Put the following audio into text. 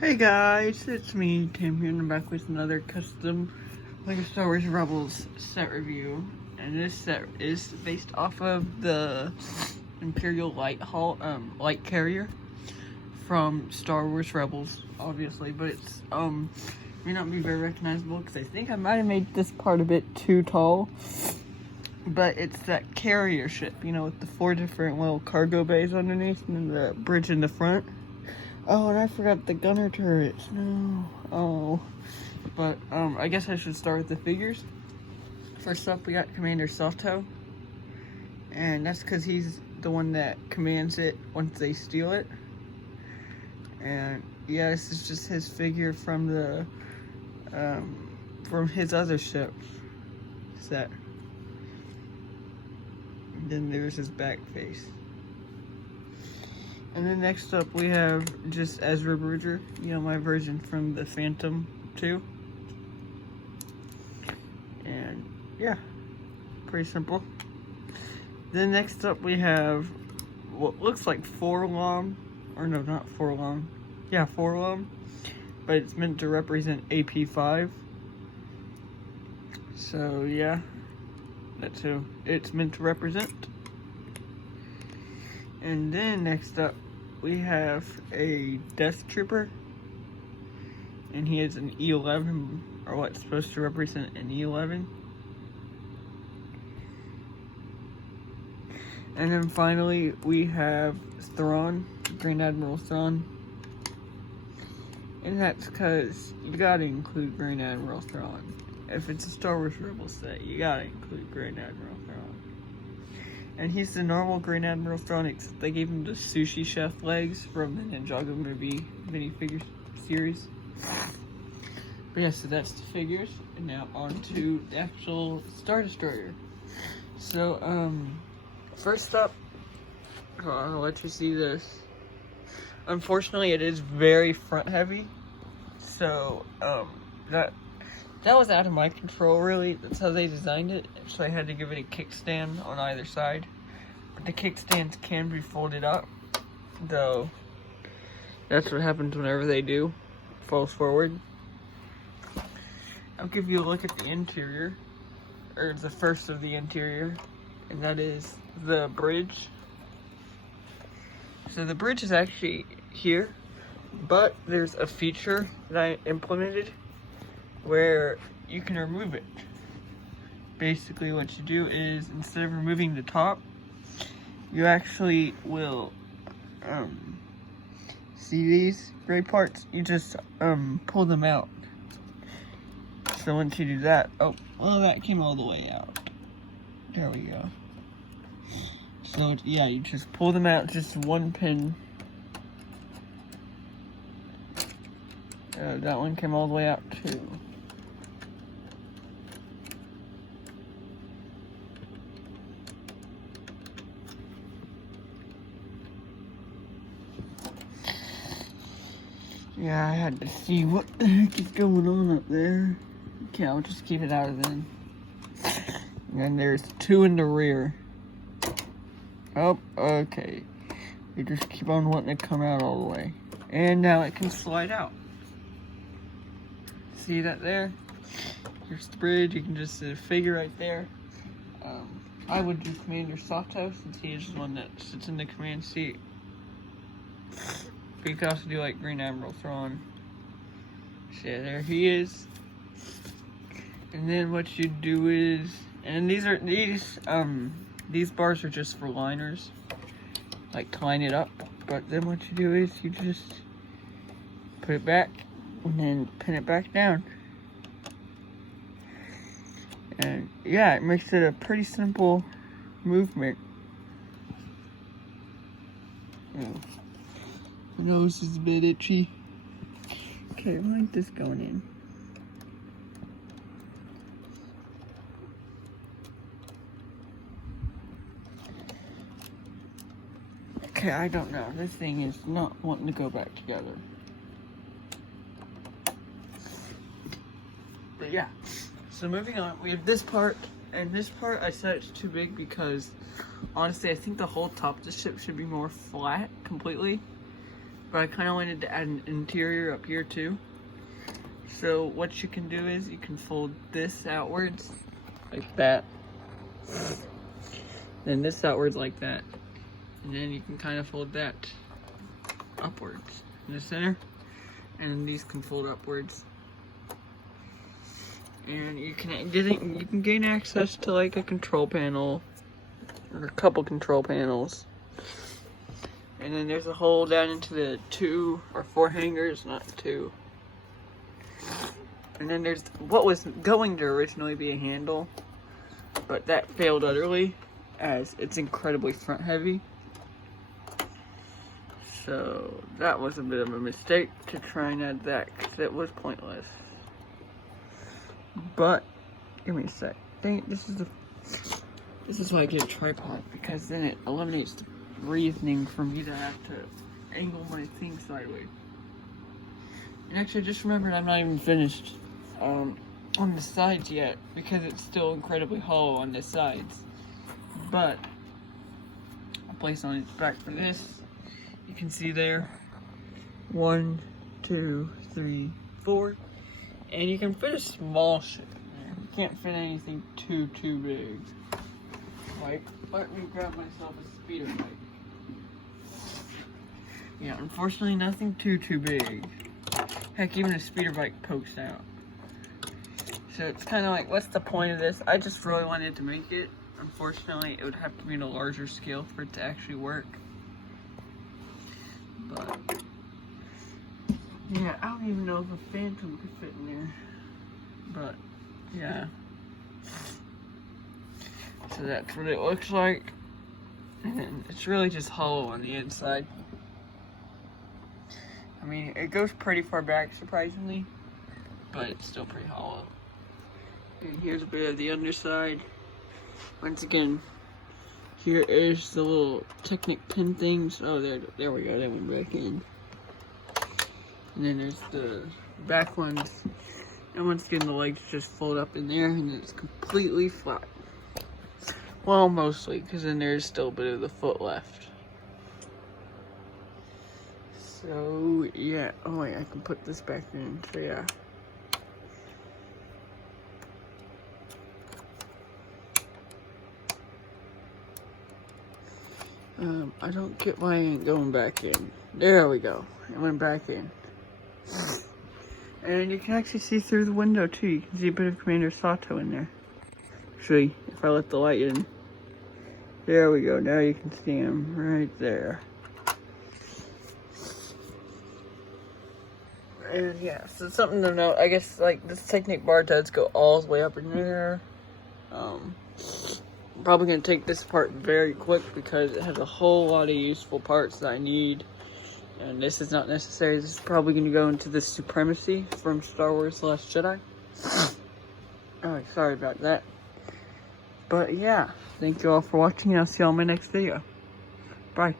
Hey guys, it's me, Tim here, and I'm back with another custom LEGO Star Wars Rebels set review. And this set is based off of the Imperial light carrier from Star Wars Rebels, obviously, but it's may not be very recognizable because I think I might have made this part a bit too tall. But it's that carrier ship, you know, with the 4 different little cargo bays underneath and the bridge in the front. Oh, and I forgot the gunner turrets. No. Oh. But, I guess I should start with the figures. First up, we got Commander Softo. And that's because he's the one that commands it once they steal it. And, yeah, this is just his figure from the, from his other ship set. And then there's his back face. And then next up we have just Ezra Bridger, you know, my version from the Phantom 2. And yeah, pretty simple. Then next up we have what looks like Forlom, or no, not Forlom. Yeah, Forlom, but it's meant to represent AP5. So yeah, that's who it's meant to represent. And then next up, we have a Death Trooper, and he is an E11, or what's supposed to represent an E11. And then finally, we have Thrawn, Grand Admiral Thrawn. And that's because you gotta include Grand Admiral Thrawn. If it's a Star Wars Rebels set, you gotta include Grand Admiral Thrawn. And he's the normal Grand Admiral Thrawn, except they gave him the sushi chef legs from the Ninjago movie minifigure series. But yeah, so that's the figures. And now on to the actual Star Destroyer. So, first up, I'll let you see this. Unfortunately, it is very front heavy. So, that was out of my control, really. That's how they designed it. So I had to give it a kickstand on either side. But the kickstands can be folded up, though that's what happens whenever they do. Falls forward. I'll give you a look at the interior, or the first of the interior, and that is the bridge. So the bridge is actually here, but there's a feature that I implemented where you can remove it. Basically what you do is, instead of removing the top, you actually will see these gray parts, you just pull them out. So once you do that, oh well, that came all the way out. There we go. So yeah, you just pull them out, just one pin. That one came all the way out too. Yeah, I had to see what the heck is going on up there. Okay, I'll just keep it out of then. And there's 2 in the rear. Oh, okay. You just keep on wanting to come out all the way. And now it can slide out. See that there? Here's the bridge. You can just see the figure right there. I would do Commander Softo since he is the one that sits in the command seat. But you could also do like Green Admiral Thrawn. So yeah, there he is. And then what you do is, and these bars are just for liners, like to line it up. But then what you do is you just put it back and then pin it back down. And yeah, it makes it a pretty simple movement. Oh. My nose is a bit itchy. Okay, I like this going in. Okay, I don't know. This thing is not wanting to go back together. But yeah. So moving on, we have this part. And this part, I said it's too big because, honestly, I think the whole top of the ship should be more flat completely. but I kind of wanted to add an interior up here too. So what you can do is you can fold this outwards like that, then this outwards like that, and then you can kind of fold that upwards in the center, and these can fold upwards, and you can gain access to like a control panel or a couple control panels. And then there's a hole down into the 2 or 4 hangers, not 2. And then there's what was going to originally be a handle, but that failed utterly as it's incredibly front heavy. So that was a bit of a mistake to try and add that because it was pointless. But give me a sec. Dang it, this is why I get a tripod, because then it eliminates the reasoning for me to have to angle my thing sideways. And actually I just remembered I'm not even finished on the sides yet, because it's still incredibly hollow on the sides. But I'll place on its back for this. You can see there 1, 2, 3, 4, and you can fit a small ship in there. You can't fit anything too big. Like, let me grab myself a speeder bike. Yeah, unfortunately nothing too big. Heck, even a speeder bike pokes out. So it's kind of like, what's the point of this? I just really wanted to make it. Unfortunately, it would have to be in a larger scale for it to actually work. But yeah, I don't even know if a Phantom could fit in there. But yeah. So that's what it looks like. And it's really just hollow on the inside. I mean, it goes pretty far back, surprisingly, but it's still pretty hollow. And here's a bit of the underside. Once again, here is the little Technic pin things. Oh, there we go, that went back in. And then there's the back ones. And once again, the legs just fold up in there, and it's completely flat. Well, mostly, because then there's still a bit of the foot left. So, yeah. Oh, wait, I can put this back in. So, yeah. I don't get why I ain't going back in. There we go. It went back in. And you can actually see through the window, too. You can see a bit of Commander Sato in there. Actually, if I let the light in. There we go. Now you can see him right there. And yeah, so something to note, I guess, like, this Technic bar does go all the way up in there. I'm probably going to take this apart very quick because it has a whole lot of useful parts that I need. And this is not necessary. This is probably going to go into the Supremacy from Star Wars: The Last Jedi. Oh, sorry about that. But yeah, thank you all for watching, and I'll see you all in my next video. Bye.